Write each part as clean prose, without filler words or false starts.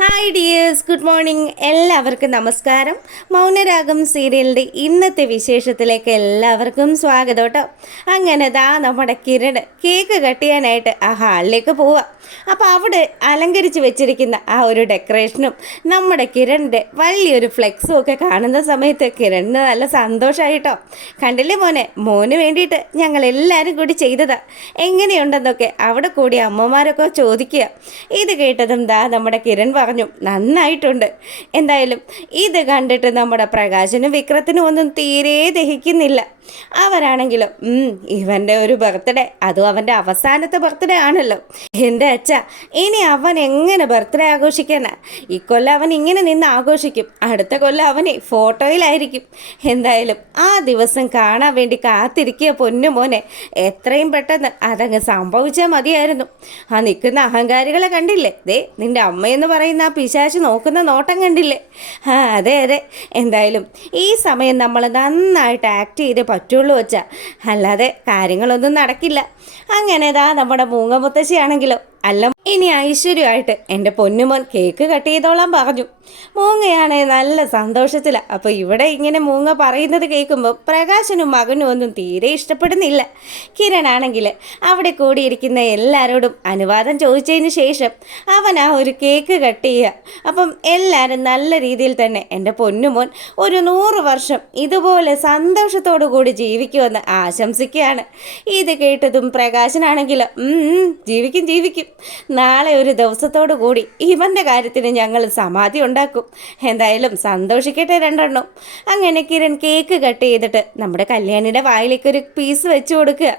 Hi dears, good morning. എല്ലാവർക്കും നമസ്കാരം. മൗനരാഗം സീരിയലിൻ്റെ ഇന്നത്തെ വിശേഷത്തിലേക്ക് എല്ലാവർക്കും സ്വാഗതം കേട്ടോ. അങ്ങനെ നമ്മുടെ കിരൺ കേക്ക് കട്ട് ചെയ്യാനായിട്ട് ആ ഹാളിലേക്ക് പോവുക. അപ്പോൾ അവിടെ അലങ്കരിച്ച് വെച്ചിരിക്കുന്ന ആ ഒരു ഡെക്കറേഷനും നമ്മുടെ കിരണിൻ്റെ വലിയൊരു ഫ്ലെക്സും ഒക്കെ കാണുന്ന സമയത്ത് കിരണിന് നല്ല സന്തോഷമായിട്ടോ. കണ്ടില്ലേ മോന് വേണ്ടിയിട്ട് ഞങ്ങൾ എല്ലാവരും കൂടി ചെയ്തതാ, എങ്ങനെയുണ്ടെന്നൊക്കെ അവിടെ കൂടി അമ്മമാരൊക്കെ ചോദിക്കുക. ഇത് കേട്ടതും നമ്മുടെ കിരൺ പറഞ്ഞു, നന്നായിട്ടുണ്ട്. എന്തായാലും ഇത് കണ്ടിട്ട് നമ്മുടെ പ്രകാശനും വിക്രത്തിനും ഒന്നും തീരെ ദഹിക്കുന്നില്ല. അവരാണെങ്കിലും ഇവൻ്റെ ഒരു ബർത്ത്ഡേ, അതും അവൻ്റെ അവസാനത്തെ ബർത്ത്ഡേ ആണല്ലോ. എൻ്റെ അച്ഛ, ഇനി അവൻ എങ്ങനെ ബർത്ത്ഡേ ആഘോഷിക്കാനാ? ഈ കൊല്ലം അവൻ ഇങ്ങനെ നിന്ന് ആഘോഷിക്കും, അടുത്ത കൊല്ലം അവന് ഫോട്ടോയിലായിരിക്കും. എന്തായാലും ആ ദിവസം കാണാൻ വേണ്ടി കാത്തിരിക്കുക പൊന്നുമോനെ. എത്രയും പെട്ടെന്ന് അതങ്ങ് സംഭവിച്ചാൽ മതിയായിരുന്നു. ആ നിൽക്കുന്ന അഹങ്കാരികളെ കണ്ടില്ലേ? നിൻ്റെ അമ്മയെന്ന് പറയുന്ന ആ പിശാച് നോക്കുന്ന നോട്ടം കണ്ടില്ലേ? അതെ. എന്തായാലും ഈ സമയം നമ്മൾ നന്നായിട്ട് ആക്ട് ചെയ്തേ പറ്റുള്ളൂ വെച്ചാൽ, അല്ലാതെ കാര്യങ്ങളൊന്നും നടക്കില്ല. അങ്ങനെ നമ്മുടെ മൂങ്ങ മുത്തശ്ശിയാണെങ്കിലോ, അല്ല ഇനി ഐശ്വര്യമായിട്ട് എൻ്റെ പൊന്നുമോൻ കേക്ക് കട്ട് ചെയ്തോളാൻ പറഞ്ഞു. മൂങ്ങയാണെ നല്ല സന്തോഷത്തിലാണ്. അപ്പോൾ ഇവിടെ ഇങ്ങനെ മൂങ്ങ പറയുന്നത് കേൾക്കുമ്പോൾ പ്രകാശനും മകനും ഒന്നും തീരെ ഇഷ്ടപ്പെടുന്നില്ല. കിരണാണെങ്കിൽ അവിടെ കൂടിയിരിക്കുന്ന എല്ലാവരോടും അനുവാദം ചോദിച്ചതിന് ശേഷം അവൻ ആ ഒരു കേക്ക് കട്ട് ചെയ്യുക. അപ്പം എല്ലാവരും നല്ല രീതിയിൽ തന്നെ എൻ്റെ പൊന്നുമോൻ ഒരു 100 വർഷം ഇതുപോലെ സന്തോഷത്തോടു കൂടി ജീവിക്കുമെന്ന് ആശംസിക്കുകയാണ്. ഇത് കേട്ടതും പ്രകാശനാണെങ്കിൽ ജീവിക്കും, നാളെ ഒരു ദിവസത്തോടു കൂടി ഇവൻ്റെ കാര്യത്തിന് ഞങ്ങൾ സമാധി ഉണ്ടാക്കും. എന്തായാലും സന്തോഷിക്കട്ടെ രണ്ടെണ്ണം. അങ്ങനെ കിരൺ കേക്ക് കട്ട് ചെയ്തിട്ട് നമ്മുടെ കല്യാണിയുടെ വായിലേക്ക് ഒരു പീസ് വെച്ച് കൊടുക്കുക.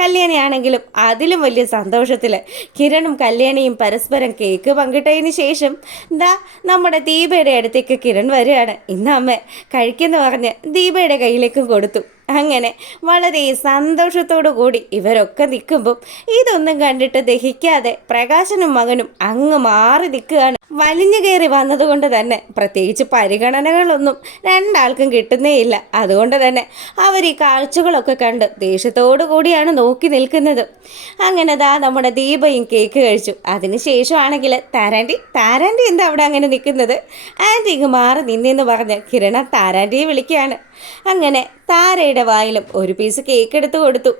കല്യാണിയാണെങ്കിലും അതിലും വലിയ സന്തോഷത്തിൽ കിരണും കല്യാണിയും പരസ്പരം കേക്ക് പങ്കിട്ടതിന് ശേഷം നമ്മുടെ ദീപയുടെ അടുത്തേക്ക് കിരൺ വരികയാണ്. ഇന്ന് അമ്മ കഴിക്കുന്ന പറഞ്ഞ് ദീപയുടെ കയ്യിലേക്കും കൊടുത്തു. അങ്ങനെ വളരെ സന്തോഷത്തോടു കൂടി ഇവരൊക്കെ നിൽക്കുമ്പം ഇതൊന്നും കണ്ടിട്ട് ദഹിക്കാതെ പ്രകാശനും മകനും അങ്ങ് മാറി നിൽക്കുകയാണ്. വലിഞ്ഞു കയറി വന്നതുകൊണ്ട് തന്നെ പ്രത്യേകിച്ച് പരിഗണനകളൊന്നും രണ്ടാൾക്കും കിട്ടുന്നേയില്ല. അതുകൊണ്ട് തന്നെ അവർ ഈ കാഴ്ചകളൊക്കെ കണ്ട് ദേഷ്യത്തോടു കൂടിയാണ് നോക്കി നിൽക്കുന്നത്. അങ്ങനെ നമ്മുടെ ദീപയും കേക്ക് കഴിച്ചു. അതിനുശേഷമാണെങ്കിൽ താരാൻറ്റി എന്താ അവിടെ അങ്ങനെ നിൽക്കുന്നത്? ആൻറ്റി ഇങ്ങ് മാറി നിന്നെന്ന് പറഞ്ഞ് കിരണ താരാൻറ്റിയെ വിളിക്കുകയാണ്. അങ്ങനെ താരയുടെ വായിലും ഒരു പീസ് കേക്ക് എടുത്ത് കൊടുത്തു.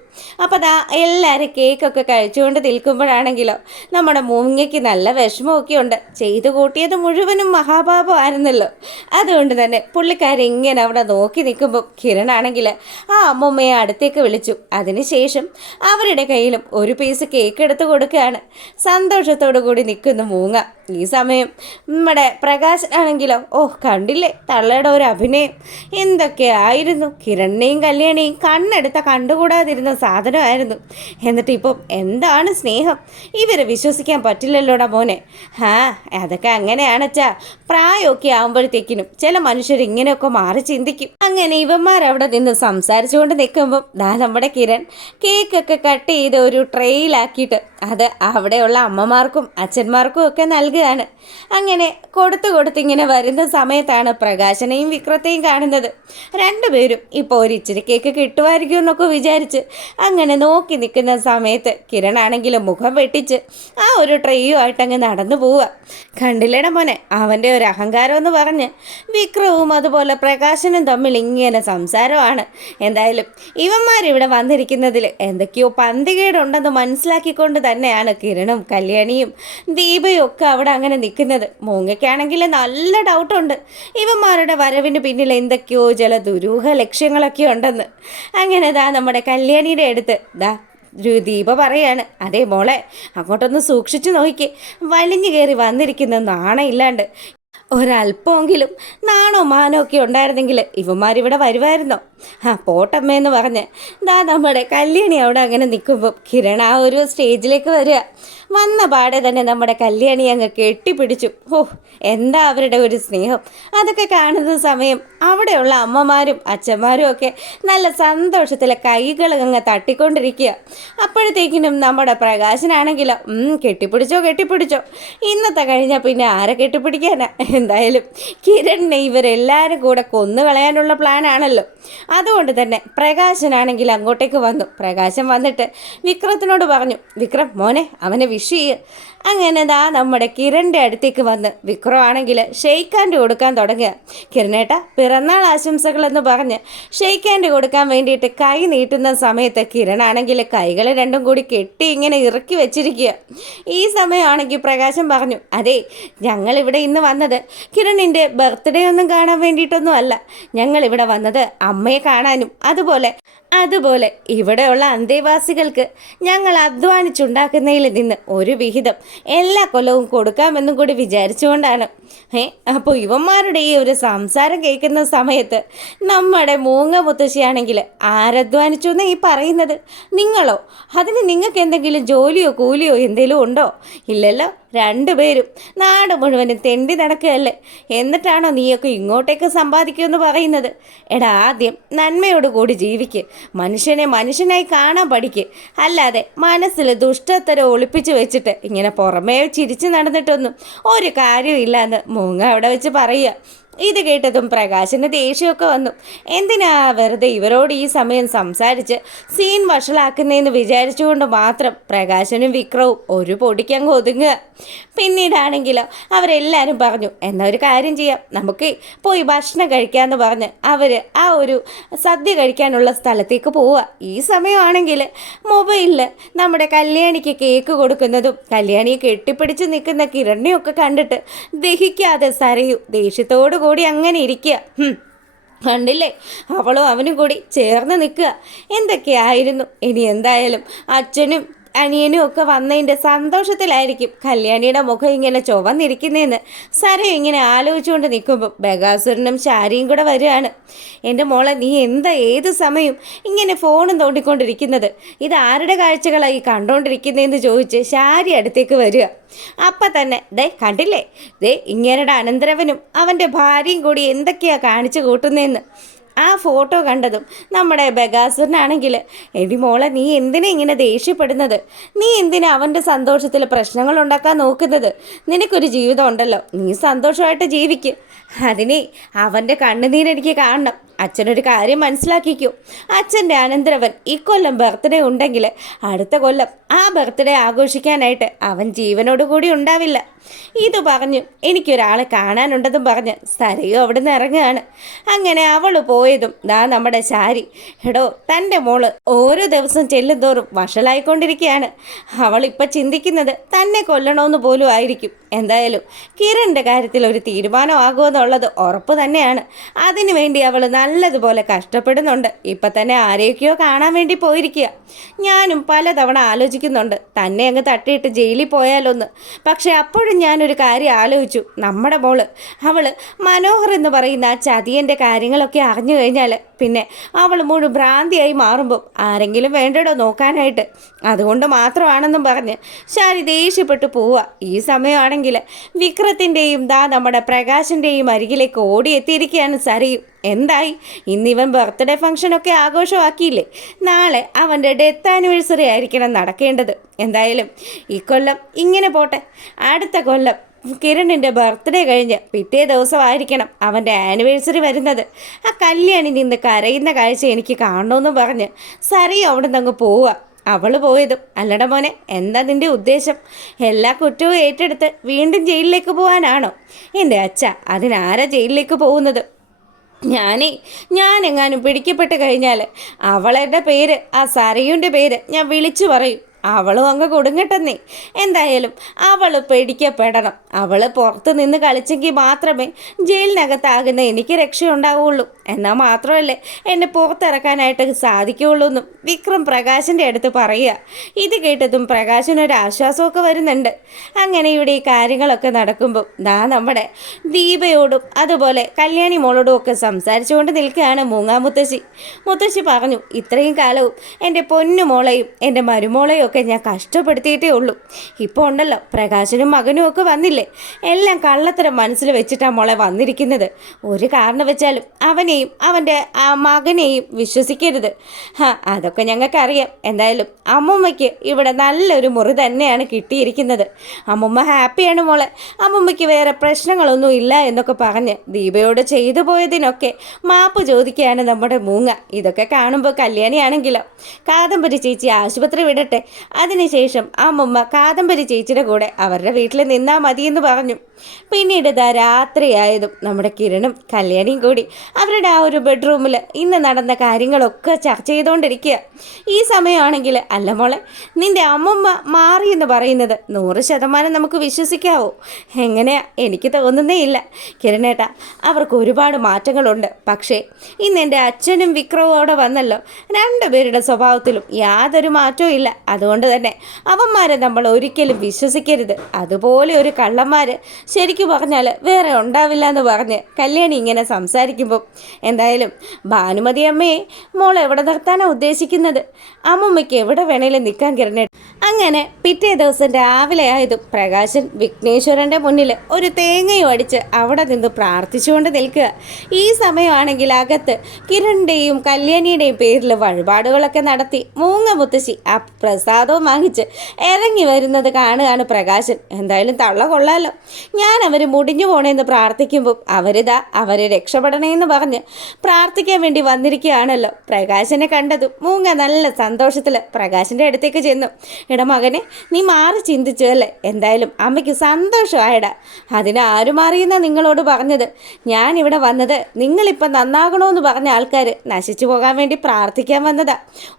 അപ്പോൾ എല്ലാവരും കേക്കൊക്കെ കഴിച്ചുകൊണ്ട് നിൽക്കുമ്പോഴാണെങ്കിലോ നമ്മുടെ മൂങ്ങയ്ക്ക് നല്ല വിഷമമൊക്കെ ഉണ്ട്. ചെയ്തു കൂട്ടിയത് മുഴുവനും മഹാപാപമായിരുന്നല്ലോ. അതുകൊണ്ട് തന്നെ പുള്ളിക്കാരി ഇങ്ങനെ അവിടെ നോക്കി നിൽക്കുമ്പോൾ കിരണാണെങ്കിൽ ആ അമ്മൂമ്മയെ അടുത്തേക്ക് വിളിച്ചു. അതിനുശേഷം അവരുടെ കയ്യിലും ഒരു പീസ് കേക്ക് എടുത്ത് കൊടുക്കുകയാണ്. സന്തോഷത്തോടു കൂടി നിൽക്കുന്നു മൂങ്ങ. ഈ സമയം നമ്മുടെ പ്രകാശനാണെങ്കിലോ, കണ്ടില്ലേ തള്ളയുടെ ഒരു അഭിനയം എന്തൊക്കെയായിരുന്നു. കിരണിനെയും കല്യാണിയും കണ്ണെടുത്ത കണ്ടുകൂടാതിരുന്ന സാധനമായിരുന്നു. എന്നിട്ട് ഇപ്പം എന്താണ് സ്നേഹം? ഇവരെ വിശ്വസിക്കാൻ പറ്റില്ലല്ലോടാ മോനെ. അതൊക്കെ അങ്ങനെയാണച്ചാ, പ്രായമൊക്കെ ആകുമ്പോഴത്തേക്കിനും ചില മനുഷ്യർ ഇങ്ങനെയൊക്കെ മാറി ചിന്തിക്കും. അങ്ങനെ ഇവന്മാരവിടെ നിന്ന് സംസാരിച്ചുകൊണ്ട് നിൽക്കുമ്പം നമ്മുടെ കിരൺ കേക്കൊക്കെ കട്ട് ചെയ്ത് ഒരു ട്രെയിലാക്കിയിട്ട് അത് അവിടെയുള്ള അമ്മമാർക്കും അച്ഛന്മാർക്കും ഒക്കെ നൽകുകയാണ്. അങ്ങനെ കൊടുത്തിങ്ങനെ വരുന്ന സമയത്താണ് പ്രകാശനെയും വിക്രത്തെയും കാണുന്നത്. രണ്ടുപേരും ഇപ്പോൾ ഒരു ഇച്ചിരി കേക്ക് കിട്ടുമായിരിക്കും എന്നൊക്കെ വിചാരിച്ച് അങ്ങനെ നോക്കി നിൽക്കുന്ന സമയത്ത് കിരണാണെങ്കിലും മുഖം വെട്ടിച്ച് ആ ഒരു ട്രെയുമായിട്ട് അങ്ങ് നടന്നു പോവുക. കണ്ടില്ലേടാ മോനെ അവൻ്റെ ഒരു അഹങ്കാരം എന്ന് പറഞ്ഞ് വിക്രവും അതുപോലെ പ്രകാശനും തമ്മിൽ ഇങ്ങനെ സംസാരമാണ്. എന്തായാലും ഇവന്മാരിവിടെ വന്നിരിക്കുന്നതിൽ എന്തൊക്കെയോ പന്തികേടുണ്ടെന്ന് മനസ്സിലാക്കിക്കൊണ്ട് തന്നെയാണ് കിരണും കല്യാണിയും ദീപയും ഒക്കെ അവിടെ അങ്ങനെ നിൽക്കുന്നത്. മൂങ്ങയ്ക്കാണെങ്കിൽ നല്ല ഡൗട്ടുണ്ട് ഇവന്മാരുടെ വരവിന് പിന്നിൽ എന്തൊക്കെയോ ചില ദുരൂഹ ലക്ഷ്യങ്ങളൊക്കെ ഉണ്ടെന്ന്. അങ്ങനെ നമ്മുടെ കല്യാണിയുടെ അടുത്ത് ദീപ പറയാണ്, അതേ മോളെ അങ്ങോട്ടൊന്ന് സൂക്ഷിച്ചു നോക്കിക്കേ, വലിഞ്ഞു കയറി വന്നിരിക്കുന്ന നാണമില്ലാണ്ട്. ഒരല്പമെങ്കിലും നാണോ മാനോ ഒക്കെ ഉണ്ടായിരുന്നെങ്കിൽ ഇവന്മാരിവിടെ വരുമായിരുന്നോ? പോട്ടമ്മയെന്ന് പറഞ്ഞ് നമ്മുടെ കല്യാണി അവിടെ അങ്ങനെ നിൽക്കുമ്പോൾ കിരൺ ആ ഒരു സ്റ്റേജിലേക്ക് വരിക. വന്ന പാടെ തന്നെ നമ്മുടെ കല്യാണി അങ്ങ് കെട്ടിപ്പിടിച്ചു. എന്താ അവരുടെ ഒരു സ്നേഹം! അതൊക്കെ കാണുന്ന സമയം അവിടെയുള്ള അമ്മമാരും അച്ഛന്മാരും ഒക്കെ നല്ല സന്തോഷത്തിലെ കൈകൾ അങ്ങ് തട്ടിക്കൊണ്ടിരിക്കുക. അപ്പോഴത്തേക്കിനും നമ്മുടെ പ്രകാശനാണെങ്കിലോ കെട്ടിപ്പിടിച്ചോ. ഇന്നത്തെ കഴിഞ്ഞാൽ പിന്നെ ആരെ കെട്ടിപ്പിടിക്കാനാ? എന്തായാലും കിരണിനെ ഇവരെല്ലാവരും കൂടെ കൊന്നുകളയാനുള്ള പ്ലാനാണല്ലോ. അതുകൊണ്ട് തന്നെ പ്രകാശനാണെങ്കിൽ അങ്ങോട്ടേക്ക് വന്നു. പ്രകാശൻ വന്നിട്ട് വിക്രത്തിനോട് പറഞ്ഞു, വിക്രം മോനെ അവനെ വിഷ് ചെയ്യ്. അങ്ങനെ ദാ നമ്മുടെ കിരണിൻ്റെ അടുത്തേക്ക് വന്ന് വിക്രമാണെങ്കിൽ ഷെയ്ക്ക് ഹാൻഡ് കൊടുക്കാൻ തുടങ്ങുക. കിരണേട്ട പിറന്നാൾ ആശംസകളെന്ന് പറഞ്ഞ് ഷെയ്ക്ക് ഹാൻഡ് കൊടുക്കാൻ വേണ്ടിയിട്ട് കൈ നീട്ടുന്ന സമയത്ത് കിരണാണെങ്കിൽ കൈകൾ രണ്ടും കൂടി കെട്ടി ഇങ്ങനെ ഇറക്കി വെച്ചിരിക്കുക. ഈ സമയമാണെങ്കിൽ പ്രകാശം പറഞ്ഞു, അതെ ഞങ്ങളിവിടെ ഇന്ന് വന്നത് കിരണിൻ്റെ ബർത്ത്ഡേ ഒന്നും കാണാൻ വേണ്ടിയിട്ടൊന്നും അല്ല, ഞങ്ങളിവിടെ വന്നത് അമ്മയെ കാണാനും അതുപോലെ ഇവിടെയുള്ള അന്തേവാസികൾക്ക് ഞങ്ങൾ അധ്വാനിച്ചുണ്ടാക്കുന്നതിൽ നിന്ന് ഒരു വിഹിതം എല്ലാ കൊല്ലവും കൊടുക്കാമെന്നും കൂടി വിചാരിച്ചുകൊണ്ടാണ്. അപ്പോൾ ഇവന്മാരുടെ ഈ ഒരു സംസാരം കേൾക്കുന്ന സമയത്ത് നമ്മുടെ മൂങ്ങ മുത്തശ്ശിയാണെങ്കിൽ ആരധ്വാനിച്ചു എന്ന് ഈ പറയുന്നത്? നിങ്ങളോ? അതിന് നിങ്ങൾക്ക് എന്തെങ്കിലും ജോലിയോ കൂലിയോ എന്തെങ്കിലും ഉണ്ടോ? ഇല്ലല്ലോ. രണ്ടുപേരും നാട് മുഴുവനും തെണ്ടി നടക്കുകയല്ലേ. എന്നിട്ടാണോ നീയൊക്കെ ഇങ്ങോട്ടേക്ക് സമ്പാദിക്കുമെന്ന് പറയുന്നത്? എടാ ആദ്യം നന്മയോട് കൂടി ജീവിക്ക്, മനുഷ്യനെ മനുഷ്യനായി കാണാൻ പഠിക്ക്. അല്ലാതെ മനസ്സിൽ ദുഷ്ടത്തരം ഒളിപ്പിച്ച് വെച്ചിട്ട് ഇങ്ങനെ പുറമേ ചിരിച്ച് നടന്നിട്ടൊന്നും ഒരു കാര്യമില്ല എന്ന് മൂങ്ങ അവിടെ വെച്ച് പറയുക. ഇത് കേട്ടതും പ്രകാശിന് ദേഷ്യമൊക്കെ വന്നു. എന്തിനാ വെറുതെ ഇവരോട് ഈ സമയം സംസാരിച്ച് സീൻ വഷളാക്കുന്നതെന്ന് വിചാരിച്ചുകൊണ്ട് മാത്രം പ്രകാശനും വിക്രവും ഒരു പൊടിക്കങ്ങ് ഒതുങ്ങുക. പിന്നീടാണെങ്കിലോ അവരെല്ലാവരും പറഞ്ഞു, എന്നാൽ ഒരു കാര്യം ചെയ്യാം, നമുക്ക് പോയി ഭക്ഷണം കഴിക്കാമെന്ന് പറഞ്ഞ് അവർ ആ ഒരു സദ്യ കഴിക്കാനുള്ള സ്ഥലത്തേക്ക് പോവുക. ഈ സമയമാണെങ്കിൽ മൊബൈലിൽ നമ്മുടെ കല്യാണിക്ക് കേക്ക് കൊടുക്കുന്നതും കല്യാണിയെ കെട്ടിപ്പിടിച്ച് നിൽക്കുന്ന കിരണിനെയൊക്കെ കണ്ടിട്ട് ദഹിക്കാതെ സരയു ദേഷ്യത്തോട് കൂടി അങ്ങനെ ഇരിക്കുക. കണ്ടില്ലേ, അവളും അവനും കൂടി ചേർന്ന് നിൽക്കുക. എന്തൊക്കെയായിരുന്നു. ഇനി എന്തായാലും അച്ഛനും അനിയനും ഒക്കെ വന്നതിൻ്റെ സന്തോഷത്തിലായിരിക്കും കല്യാണിയുടെ മുഖം ഇങ്ങനെ ചുവന്നിരിക്കുന്നതെന്ന് സരയു ഇങ്ങനെ ആലോചിച്ചുകൊണ്ട് നിൽക്കുമ്പോൾ ബഗാസുരനും ശാരിയും കൂടെ വരികയാണ്. എൻ്റെ മോളെ, നീ എന്താ ഏത് സമയം ഇങ്ങനെ ഫോണും തോണ്ടിക്കൊണ്ടിരിക്കുന്നത്? ഇത് ആരുടെ കാഴ്ചകളായി കണ്ടുകൊണ്ടിരിക്കുന്നതെന്ന് ചോദിച്ച് ശാരി അടുത്തേക്ക് വരിക. അപ്പം തന്നെ കണ്ടില്ലേ, ഇങ്ങേരുടെ അനന്തരവനും അവൻ്റെ ഭാര്യയും കൂടി എന്തൊക്കെയാ കാണിച്ചു കൂട്ടുന്നതെന്ന്. ആ ഫോട്ടോ കണ്ടതും നമ്മുടെ ബഗാസുരനാണെങ്കിൽ, എടി മോളെ നീ എന്തിനാ ഇങ്ങനെ ദേഷ്യപ്പെടുന്നത്? നീ എന്തിനാ അവൻ്റെ സന്തോഷത്തിൽ പ്രശ്നങ്ങൾ ഉണ്ടാക്കാൻ നോക്കുന്നത്? നിനക്കൊരു ജീവിതം ഉണ്ടല്ലോ, നീ സന്തോഷമായിട്ട് ജീവിക്ക്. അതിനെ അവൻ്റെ കണ്ണുനീരെനിക്ക് കാണണം. അച്ഛനൊരു കാര്യം മനസ്സിലാക്കിക്കൂ, അച്ഛൻ്റെ അനന്തരവൻ ഇക്കൊല്ലം ബർത്ത്ഡേ ഉണ്ടെങ്കിൽ അടുത്ത കൊല്ലം ആ ബർത്ത്ഡേ ആഘോഷിക്കാനായിട്ട് അവൻ ജീവനോടുകൂടി ഉണ്ടാവില്ല. ഇത് പറഞ്ഞു എനിക്കൊരാളെ കാണാനുണ്ടെന്നും പറഞ്ഞ് സരയു അവിടെ നിന്ന് ഇറങ്ങുകയാണ്. അങ്ങനെ അവൾ പോയതും നമ്മുടെ ശാരി, എടോ തൻ്റെ മോള് ഓരോ ദിവസം ചെല്ലുന്തോറും വഷളായിക്കൊണ്ടിരിക്കുകയാണ്. അവളിപ്പം ചിന്തിക്കുന്നത് തന്നെ കൊല്ലണമെന്ന് പോലും ആയിരിക്കും. എന്തായാലും കിരണിൻ്റെ കാര്യത്തിൽ ഒരു തീരുമാനമാകുമെന്നുള്ളത് ഉറപ്പ് തന്നെയാണ്. അതിനുവേണ്ടി അവൾ നല്ലതുപോലെ കഷ്ടപ്പെടുന്നുണ്ട്. ഇപ്പം തന്നെ ആരെയൊക്കെയോ കാണാൻ വേണ്ടി പോയിരിക്കുക. ഞാനും പലതവണ ആലോചിക്കുന്നുണ്ട് തന്നെ അങ്ങ് തട്ടിയിട്ട് ജയിലിൽ പോയാലൊന്ന്. പക്ഷേ അപ്പോഴും ഞാനൊരു കാര്യം ആലോചിച്ചു, നമ്മുടെ മോള് അവൾ മനോഹർ എന്ന് പറയുന്ന ആ ചതിയൻ്റെ കാര്യങ്ങളൊക്കെ അറിഞ്ഞു കഴിഞ്ഞാൽ പിന്നെ അവൾ മുഴുവൻ ഭ്രാന്തിയായി മാറുമ്പോൾ ആരെങ്കിലും വേണ്ടടോ നോക്കാനായിട്ട്. അതുകൊണ്ട് മാത്രമാണെന്നും പറഞ്ഞ് ശാരി ദേഷ്യപ്പെട്ടു പോവുക. ഈ സമയമാണെങ്കിൽ വിക്രത്തിൻ്റെയും നമ്മുടെ പ്രകാശിൻ്റെയും അരികിലേക്ക് ഓടിയെത്തിയിരിക്കുകയാണ് സരയു. എന്തായി? ഇന്നിവൻ ബർത്ത്ഡേ ഫംഗ്ഷനൊക്കെ ആഘോഷമാക്കിയില്ലേ? നാളെ അവൻ്റെ ഡെത്ത് ആനിവേഴ്സറി ആയിരിക്കണം നടക്കേണ്ടത്. എന്തായാലും ഈ കൊല്ലം ഇങ്ങനെ പോട്ടെ, അടുത്ത കൊല്ലം കിരണിൻ്റെ ബർത്ത്ഡേ കഴിഞ്ഞ് പിറ്റേ ദിവസമായിരിക്കണം അവൻ്റെ ആനിവേഴ്സറി വരുന്നത്. ആ കല്യാണി നിന്ന് കരയുന്ന കാഴ്ച എനിക്ക് കാണണമെന്ന് പറഞ്ഞ് സരയു അവിടെ നിന്ന് അങ്ങ് പോവുക. അവൾ പോയതും, അല്ലട മോനെ എന്താ നിൻ്റെ ഉദ്ദേശം? എല്ലാ കുറ്റവും ഏറ്റെടുത്ത് വീണ്ടും ജയിലിലേക്ക് പോകാനാണോ? എൻ്റെ അച്ഛ, അതിനാരാ ജയിലിലേക്ക് പോകുന്നത്? ഞാനെങ്ങാനും പിടിക്കപ്പെട്ട് കഴിഞ്ഞാൽ അവളുടെ പേര്, ആ സരയുൻ്റെ പേര് ഞാൻ വിളിച്ചു പറയും. അവളും അങ്ങ് കൊടുങ്ങട്ടെന്നേ. എന്തായാലും അവൾ പേടിക്കപ്പെടണം. അവൾ പുറത്ത് നിന്ന് കളിച്ചെങ്കിൽ മാത്രമേ ജയിലിനകത്താകുന്ന എനിക്ക് രക്ഷയുണ്ടാവുള്ളൂ. എന്നാൽ മാത്രമല്ലേ എന്നെ പുറത്തിറക്കാനായിട്ട് സാധിക്കുകയുള്ളൂ എന്നും വിക്രം പ്രകാശിൻ്റെ അടുത്ത് പറയുക. ഇത് കേട്ടതും പ്രകാശിനൊരു ആശ്വാസമൊക്കെ വരുന്നുണ്ട്. അങ്ങനെ ഇവിടെ ഈ കാര്യങ്ങളൊക്കെ നടക്കുമ്പോൾ നമ്മുടെ ദീപയോടും അതുപോലെ കല്യാണി മോളോടും ഒക്കെ സംസാരിച്ചുകൊണ്ട് നിൽക്കുകയാണ് മൂങ്ങാമുത്തശ്ശി. മുത്തശ്ശി പറഞ്ഞു, ഇത്രയും കാലവും എൻ്റെ പൊന്നു മോളെയും എൻ്റെ മരുമോളെയും ഒക്കെ ഞാൻ കഷ്ടപ്പെടുത്തിയിട്ടേ ഉള്ളൂ. ഇപ്പോൾ ഉണ്ടല്ലോ പ്രകാശനും മകനും ഒക്കെ വന്നില്ലേ, എല്ലാം കള്ളത്തരം മനസ്സിൽ വെച്ചിട്ടാണ് മോളെ വന്നിരിക്കുന്നത്. ഒരു കാരണം വെച്ചാലും അവനെയും അവൻ്റെ ആ മകനെയും വിശ്വസിക്കരുത്. അതൊക്കെ ഞങ്ങൾക്കറിയാം. എന്തായാലും അമ്മൂമ്മയ്ക്ക് ഇവിടെ നല്ലൊരു മുറി തന്നെയാണ് കിട്ടിയിരിക്കുന്നത്. അമ്മൂമ്മ ഹാപ്പിയാണ് മോളെ, അമ്മൂമ്മയ്ക്ക് വേറെ പ്രശ്നങ്ങളൊന്നും ഇല്ല എന്നൊക്കെ പറഞ്ഞ് ദീപയോട് ചെയ്തു പോയതിനൊക്കെ മാപ്പ് ചോദിക്കുകയാണ് നമ്മുടെ മൂങ്ങ. ഇതൊക്കെ കാണുമ്പോൾ കല്യാണിയാണെങ്കിലോ, കാദംബരി ചേച്ചി ആശുപത്രി വിടട്ടെ, അതിനുശേഷം അമ്മമ്മ കാദംബരി ചേച്ചിയുടെ കൂടെ അവരുടെ വീട്ടിൽ നിന്നാൽ മതിയെന്ന് പറഞ്ഞു. പിന്നീട് ഇതാ രാത്രിയായതും നമ്മുടെ കിരണും കല്യാണിയും കൂടി അവരുടെ ആ ഒരു ബെഡ്റൂമിൽ ഇന്ന് നടന്ന കാര്യങ്ങളൊക്കെ ചർച്ച ചെയ്തുകൊണ്ടിരിക്കുക. ഈ സമയമാണെങ്കിൽ അല്ല മോളെ, നിന്റെ അമ്മമ്മ മാറിയെന്ന് പറയുന്നത് 100% നമുക്ക് വിശ്വസിക്കാവോ? എങ്ങനെയാ? എനിക്ക് തോന്നുന്നേ ഇല്ല കിരണേട്ടാ. അവർക്ക് ഒരുപാട് മാറ്റങ്ങളുണ്ട്. പക്ഷേ ഇന്ന് എൻ്റെ അച്ഛനും വിക്രവും അവിടെ വന്നല്ലോ, രണ്ടുപേരുടെ സ്വഭാവത്തിലും യാതൊരു മാറ്റവും ഇല്ല. അതുകൊണ്ട് തന്നെ അവന്മാരെ നമ്മൾ ഒരിക്കലും വിശ്വസിക്കരുത്. അതുപോലെ ഒരു കള്ളന്മാർ ശരിക്കും പറഞ്ഞാൽ വേറെ ഉണ്ടാവില്ല എന്ന് പറഞ്ഞ് കല്യാണി ഇങ്ങനെ സംസാരിക്കുമ്പോൾ എന്തായാലും ഭാനുമതി അമ്മയെ മോൾ എവിടെ നിർത്താനാണ് ഉദ്ദേശിക്കുന്നത്? അമ്മമ്മയ്ക്ക് എവിടെ വേണേലും നിൽക്കാൻ കിരണേ. അങ്ങനെ പിറ്റേ ദിവസം രാവിലെ ആയതും പ്രകാശൻ വിഘ്നേശ്വരൻ്റെ മുന്നിൽ ഒരു തേങ്ങയും അടിച്ച് അവിടെ നിന്ന് പ്രാർത്ഥിച്ചുകൊണ്ട് നിൽക്കുക. ഈ സമയമാണെങ്കിൽ അകത്ത് കിരണിൻ്റെയും കല്യാണിയുടെയും പേരിൽ വഴിപാടുകളൊക്കെ നടത്തി മൂങ്ങ മുത്തശ്ശി ആ പ്രസാദവും വാങ്ങിച്ച് ഇറങ്ങി വരുന്നത് കാണുകയാണ് പ്രകാശൻ. എന്തായാലും തള്ള കൊള്ളാലോ, ഞാൻ അവർ മുടിഞ്ഞു പോണേന്ന് പ്രാർത്ഥിക്കുമ്പോൾ അവരിതാ അവരെ രക്ഷപ്പെടണേന്ന് പറഞ്ഞ് പ്രാർത്ഥിക്കാൻ വേണ്ടി വന്നിരിക്കുകയാണല്ലോ. പ്രകാശനെ കണ്ടതും മൂങ്ങ നല്ല സന്തോഷത്തിൽ പ്രകാശൻ്റെ അടുത്തേക്ക് ചെന്നു. എടാ മകനെ, നീ മാറി ചിന്തിച്ചു അല്ലേ? എന്തായാലും അമ്മയ്ക്ക് സന്തോഷമായടാ. അതിനാരും അറിയുന്ന നിങ്ങളോട് പറഞ്ഞത്. ഞാനിവിടെ വന്നത് നിങ്ങളിപ്പം നന്നാകണമെന്ന് പറഞ്ഞ ആൾക്കാർ നശിച്ചു പോകാൻ വേണ്ടി പ്രാർത്ഥിക്കാൻ വന്നതാ.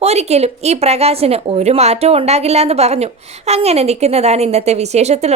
ഒരിക്കലും ഈ പ്രകാശന് ഒരു മാറ്റവും ഉണ്ടാകില്ല എന്ന് പറഞ്ഞു. അങ്ങനെ നിൽക്കുന്നതാണ് ഇന്നത്തെ വിശേഷത്തിലുള്ള